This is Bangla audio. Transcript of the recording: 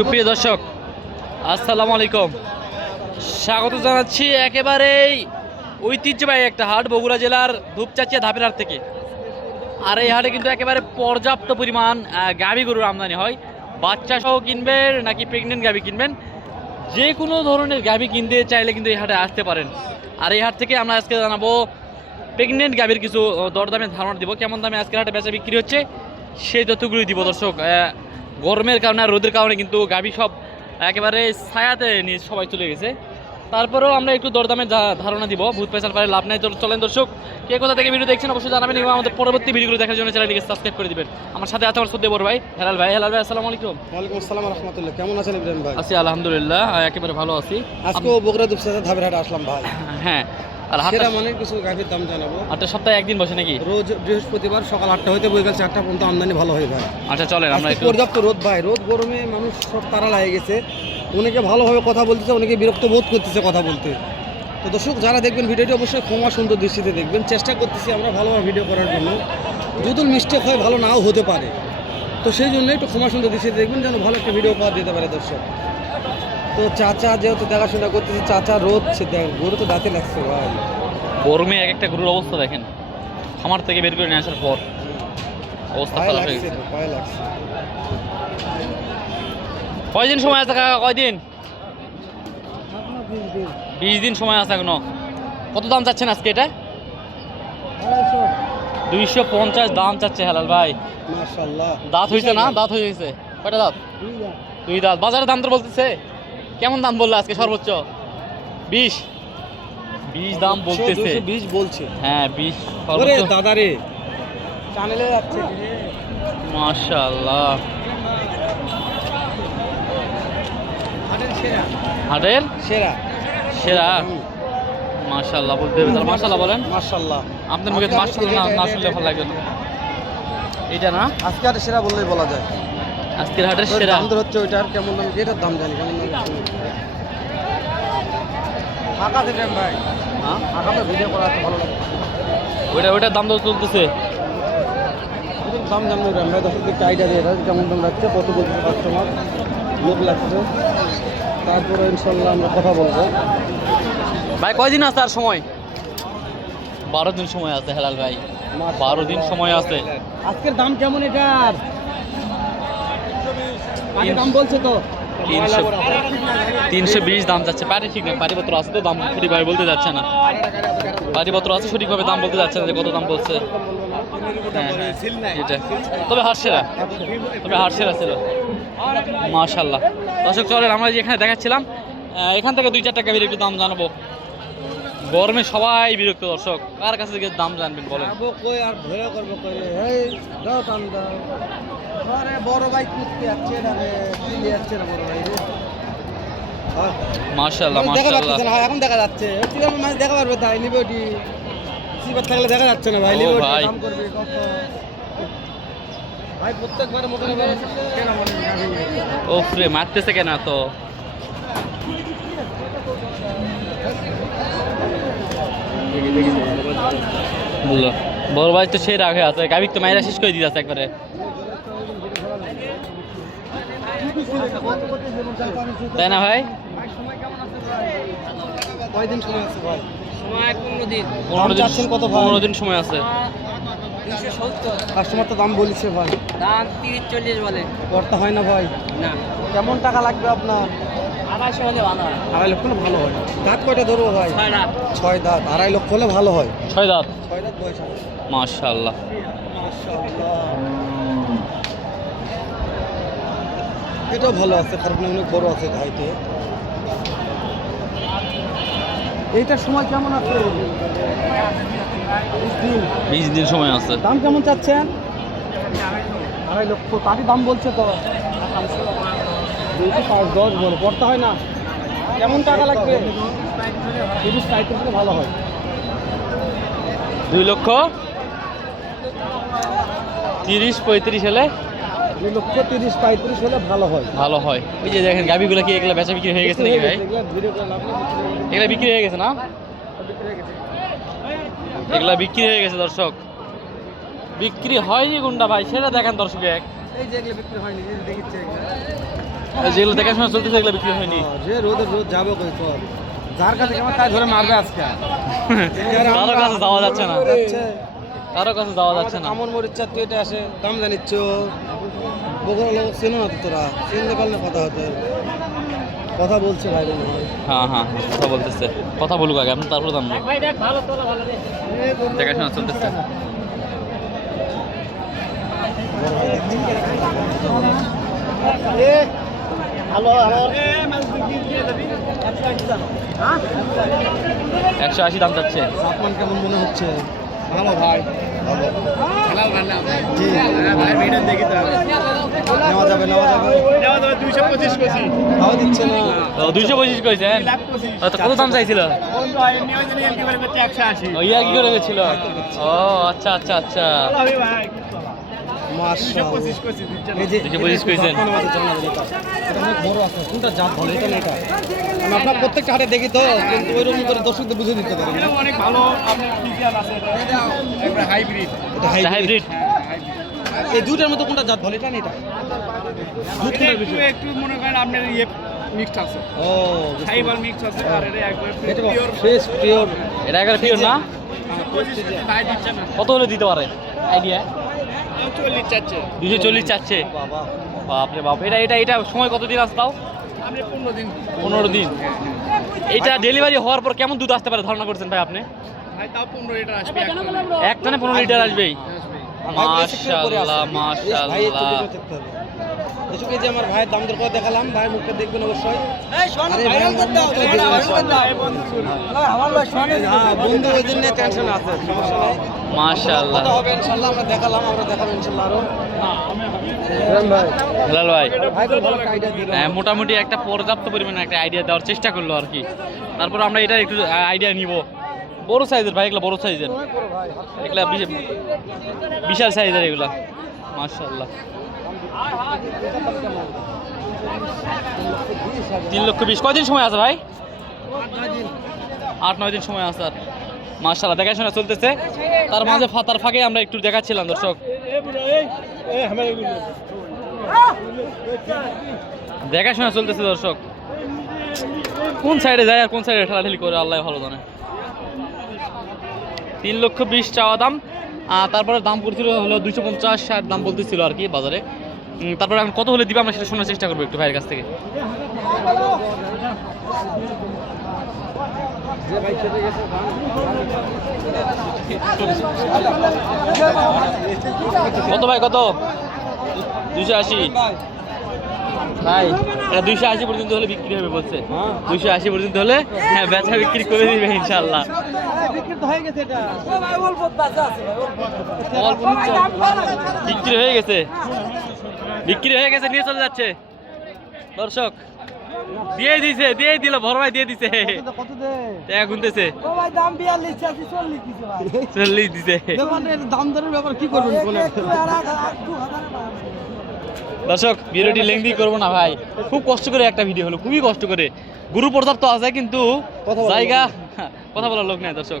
সুপ্রিয় দর্শক, আসসালামু আলাইকুম। স্বাগত জানাচ্ছি একেবারেই ঐতিহ্যবাহী একটা হাট, বগুড়া জেলার ধূপচাচিয়া ধাপের হাট থেকে। আর এই হাটে কিন্তু একেবারে পর্যাপ্ত পরিমাণ গাভী গরুর আমদানি হয়। বাচ্চা সহ কিনবেন নাকি প্রেগনেন্ট গাভী কিনবেন, যে কোনো ধরনের গাভী কিনতে চাইলে কিন্তু এই হাটে আসতে পারেন। আর এই হাট থেকে আমরা আজকে জানাবো প্রেগনেন্ট গাভীর কিছু দরদামের ধারণা দিব, কেমন দামে আজকের হাটে বেচা বিক্রি হচ্ছে সেই তথ্যগুলোই দিব দর্শক। গরমের কারণে আর রোদের কারণে কিন্তু গাভী সব একেবারে ছায়াতে নিয়ে সবাই চলে গেছে। তারপরেও আমরা একটু দরদামের ধারণা দিব, ভূত পেশাল পারে লাভ নাই। চলেন দর্শক, কে কোথা থেকে ভিডিও দেখছেন অবশ্যই জানাবেন এবং আমাদের পরবর্তী ভিডিওগুলো দেখার জন্য চ্যানেলটিকে সাবস্ক্রাইব করে দিবেন। আমার সাথে আছে আমার সদ্য বড় ভাই হেলাল ভাই। হেলাল ভাই, আসসালামু আলাইকুম। ওয়ালাইকুম আসসালাম ওয়া রাহমাতুল্লাহ। কেমন আছেন ইব্রাহিম ভাই? আছি আলহামদুলিল্লাহ, একেবারে ভালো আছি। আজকেও বগুড়া দুপচাচা ধাপের হাটে আসলাম ভাই। হ্যাঁ, আর সেটা মানে কিছু গাভীর দাম জানাবো। আচ্ছা, সপ্তাহে একদিন বসে নাকি? রোজ বৃহস্পতিবার সকাল 8টা হইতে বৈকাল 4টা পর্যন্ত আমদানি ভালো হয় ভাই। আচ্ছা চলেন আমরা একটু। পর্যাপ্ত রোদ ভাই, রোদ গরমে মানুষ সব তারা লাগে গেছে। অনেকে ভালোভাবে কথা বলতেছে, অনেকে বিরক্ত বোধ করতেছে কথা বলতে। তো দর্শক যারা দেখবেন ভিডিওটি অবশ্যই ক্ষমা সুন্দর দৃষ্টিতে দেখবেন। চেষ্টা করতেছি আমরা ভালোভাবে ভিডিও করার জন্য, যদি মিস্টেক হয় ভালো নাও হতে পারে, তো সেই জন্য একটু ক্ষমা সুন্দর দৃষ্টিতে দেখবেন যেন ভালো একটা ভিডিও পাওয়া দিতে পারে দর্শক। তো চাচা যেহেতু দেখাশোনা করতেছে, চাচা রোদ গরু তো দাঁতে লাগছে ভাই। গরমে এক একটা গরুর অবস্থা দেখেন, খামার থেকে বের করে নিয়ে আসার পর অবস্থা খারাপ হয়ে গেছে। পায়ে লাগছে। কয়দিন সময় আছে কাকা? কয়দিন? 20 দিন সময় আছে এখনো। কত দাম চাচ্ছেন আজকে এটা? 250 দাম চাচ্ছে হেলাল ভাই। মাশাআল্লাহ। দাঁত হয়েছে না? দাঁত হয়ে গেছে। কয়টা দাঁত? 2 দাঁত। বাজারে দাম তো বলতেছে, কেমন দাম বললো আজকে সর্বোচ্চ? 20 দাম বলতেছে। 20 বলছে। হ্যাঁ 20 ওরে সর্বোচ্চ। দাদা রে, চ্যানেলে যাচ্ছে। মাশাআল্লাহ। সেরা হাটের সেরা সেরা। মাশাআল্লাহ বলতে হবে, তাহলে মাশাআল্লাহ বলেন। মাশাআল্লাহ। আপনার মুখে মাশাআল্লাহ না শুনলে ভালো লাগবে না। এটা না আজকে হাটে সেরা বললেই বলা যায়। আজকের হাটের সেরা। দাম হচ্ছে ওইটার কেমন দাম, এটার দাম জানি কেমন দাম। ফাঁকা দেবেন ভাই, হ্যাঁ ফাঁকা তো ভিডিও করা ভালো লাগে। ওইটার দাম তো চলতেছে। দাম জানবো ভাই, দর্শক দিকে আইডিয়া দিয়ে দেয় কেমন দাম রাখছে, কত বলতেছে কাস্টমার, লোক লাগছে। তারপরে ইনশাল্লাহ আমরা কথা বলবো। ভাই কয়দিন আছে আর সময়? 12 দিন সময় আছে হেলাল ভাই, 12 দিন সময় আছে। আজকের দাম কেমন এটার? দাম বলছে তো 320 দাম যাচ্ছে। পারে ঠিক না, পারিপত্র আছে তো, দাম সঠিকভাবে বলতে যাচ্ছে না। পারিপত্র আছে সঠিকভাবে দাম বলতে যাচ্ছে না যে কত দাম বলছে। এটা তবে হাট সেরা, ছিল। মাশাআল্লাহ। দর্শক চলেন আমরা যেখানে দেখাচ্ছিলাম এখান থেকে 2-4 গাভীর একটু দাম জানাবো। গরমে সবাই বিরক্ত দর্শক, কার কাছে থেকে দাম জানবেন বলেন? বড় ভাই কুস্তি আছে না রে, চিলি আছে না বড় ভাই রে। মাশাআল্লাহ মাশাআল্লাহ। এখন দেখা যাচ্ছে, মাছ দেখা পারবে তাই লিবটি সিবাত থাকলে দেখা যাচ্ছে না ভাই। লিবটি দাম করবে কত ভাই? প্রত্যেকবার মোটামুটি কেন বলেন ওফরে মারতেছে কেন তো? বললো বড় ভাই তো সেই রাখে আছে, গাভী তো মাইরা শেষ করে দিতেছে একবারে। তাই না ভাই? কয়দিন সময় আছে ভাই? সময় 15 দিন। কত ভাই? 15 দিন সময় আছে। 270 কাস্টমার তো দাম বলছে ভাই। দাম 30-40 বলে। করতে হয় না ভাই? না। কেমন টাকা লাগবে আপনার? 2.5 হলে ভালো হয়। 2.5 লক্ষ হলে ভালো হয়। দাঁত কয়টা ধরবো ভাই? 6 দাঁত। 6 দাঁত। 2.5 লক্ষ হলে ভালো হয়। 6 দাঁত। 6 দাঁত বয়স আছে। মাশাআল্লাহ। এটাও ভালো আছে, খারাপ না, অনেক বড় আছে হাইটে। এইটার সময় কেমন আছে? 20 দিন সময় আছে। দাম কেমন চাচ্ছেন? 2.5 লক্ষ। তারই দাম বলছে তো 205-10 বলে। করতে হয় না? কেমন টাকা লাগবে? 30-35 হলে ভালো হয়। 2 লক্ষ 30-35 হলে 2 লক্ষ 30-35 হলে ভালো হয়। ভালো হয়। এই যে দেখেন গাভীগুলো কি এগুলা বেচা বিক্রি হয়ে গেছে নাকি ভাই? এগুলা বিক্রি হয়ে গেছে না? এগুলা বিক্রি হয়ে গেছে দর্শক। বিক্রি হয়নি কোনটা ভাই সেটা দেখেন দর্শক। এই যে এগুলো বিক্রি হয়নি, এই যে দেখিচ্ছে এগুলো। যেগুলো দেখাশোনা চলতেছে এগুলো বিক্রি হয়নি। যে রোদে রোদ যাবো কই চল, যার কাছে কেমন তাই ধরে মারবে আজকে। কারো কাছে যাওয়া যাচ্ছে না, যাচ্ছে। কারো কাছে যাওয়া যাচ্ছে না। আমন মরিচা তুই এটা আসে দাম জানিচ্ছ, বগুড়া লোক চেনো না তো তোরা, চিনতে পারলে কথা হতো। কথা বলছে ভাই বোন হয়। হ্যাঁ হ্যাঁ হ্যাঁ, কথা বলতেছে, কথা বলুক আগে আপনি, তারপরে দাম নেই। দেখাশোনা চলতেছে। হ্যালো হ্যালো 180 দাম যাচ্ছে। সাপমান কেমন মনে হচ্ছে? ভালো ভাই, ভালো। জি নেওয়া যাবে, নেওয়া যাবে। 225 কেজি। তাও দিচ্ছে না। তো 225 কইছেন, তো কত দাম চাইছিল? ও ইয়া কি করে গেছিল? ও আচ্ছা আচ্ছা আচ্ছা, মাশাআল্লাহ। এই যে 225 কইছেন। জাপান আমাদের জানা যায় এটা। এটা অনেক বড় আছে। কোনটা জাত বলে এটা না এটা? আমি আপনার প্রত্যেকটা হাটে দেখি তো, কিন্তু ওইরকম করে দর্শকদের বুঝে দিতে পারি না। অনেক ভালো আপনার ফিজিয়াল আছে এটা। একবার হাইব্রিড। এটা হাইব্রিড। এই দুইটার মধ্যে কোনটা জাত বলে এটা না এটা? দুধ কোনটার একটু বেশি? একটু মনে করেন আপনার ইয়ে মিক্সড আছে। ও খাইবাল মিক্স আছে আর এটা একবার এটা পিওর। Fresh pure. এটা একবার পিওর না? 25 ভাই দিচ্ছে না। কত হলে দিতে পারে আইডিয়া? 40 চাচ্ছে। 240 চাচ্ছে। বাবা বাপরে বাপ, এটা এটা এটা সময় কতদিন আছে তাও? আপনি 15 দিন। 15 দিন। এটা ডেলিভারি হওয়ার পর কেমন দুধ আসতে পারে ধারণা করছেন ভাই আপনি? ভাই তাও 15 লিটার আসবে এখন। এক টানে 15 লিটার আসবেই। মাশাআল্লাহ ভাই একটু মাশাআল্লাহ। দেখে থাকতে হবে। এসব এই যে আমার ভাইয়ের দাম দর করে দেখালাম, ভাই মুখটা দেখবেন অবশ্যই। আরে ভাই, হ্যাঁ, বন্ধু ওই জন্য টেনশন আছে, সমস্যা নাই। মাশাআল্লাহ। কথা হবে ইনশাআল্লাহ, আমরা দেখালাম, আমরা দেখাবো ইনশাআল্লাহ আরো। হেলাল ভাই, ভাই খুব ভালো একটা আইডিয়া দিল। হ্যাঁ, মোটামুটি একটা পর্যাপ্ত পরিমাণে একটা আইডিয়া দেওয়ার চেষ্টা করলো আর কি। তারপর আমরা এটা একটু আইডিয়া নিব। বড় সাইজের ভাই, এগুলো বড় সাইজের, এগুলা বিশাল সাইজের এগুলা। মাশাআল্লাহ। 3,20,000। কয়দিন সময় আছে ভাই? 8-9 দিন সময় আছে আর। মাশাআল্লাহ, দেখাশোনা চলতেছে। তার মাঝে তার ফাঁকে আমরা একটু দেখাচ্ছিলাম দর্শক। দেখাশোনা চলতেছে দর্শক, কোন সাইডে যায় আর কোন সাইডে ঠেলাঠেলি করে আল্লাহ ভালো জানে। 3,20,000 চাওয়া দাম। তারপরে দাম করছিল হলো 250-60 দাম বলতেছিল আর কি বাজারে। তারপরে এখন কত হলে দিবে আমরা সেটা শোনার চেষ্টা করবো একটু ভাইয়ের কাছ থেকে। কত ভাই, কত? 280 ভাই, এটা 280 পর্যন্ত হলে বিক্রি হবে বলছে। 280 পর্যন্ত হলে হ্যাঁ বেচা বিক্রি করে দিবে ইনশাআল্লাহ। বিক্রি হয়ে গেছে, বিক্রি হয়ে গেছে, নিয়ে চলে যাচ্ছে দর্শক। দিয়ে দিছে, দিয়ে দিল, বড় ভাই দিয়ে দিছে। টাকা গুনতেছে, 40 দিছে। দাম দরের ব্যাপার কি করবেন বলেন? দর্শক, ভিডিওটি লেংদি করবো না ভাই, খুব কষ্ট করে একটা ভিডিও হলো, খুবই কষ্ট করে। গুরু পর্যাপ্ত আছে কিন্তু কথা বলার জায়গা কথা বলার লোক নাই দর্শক।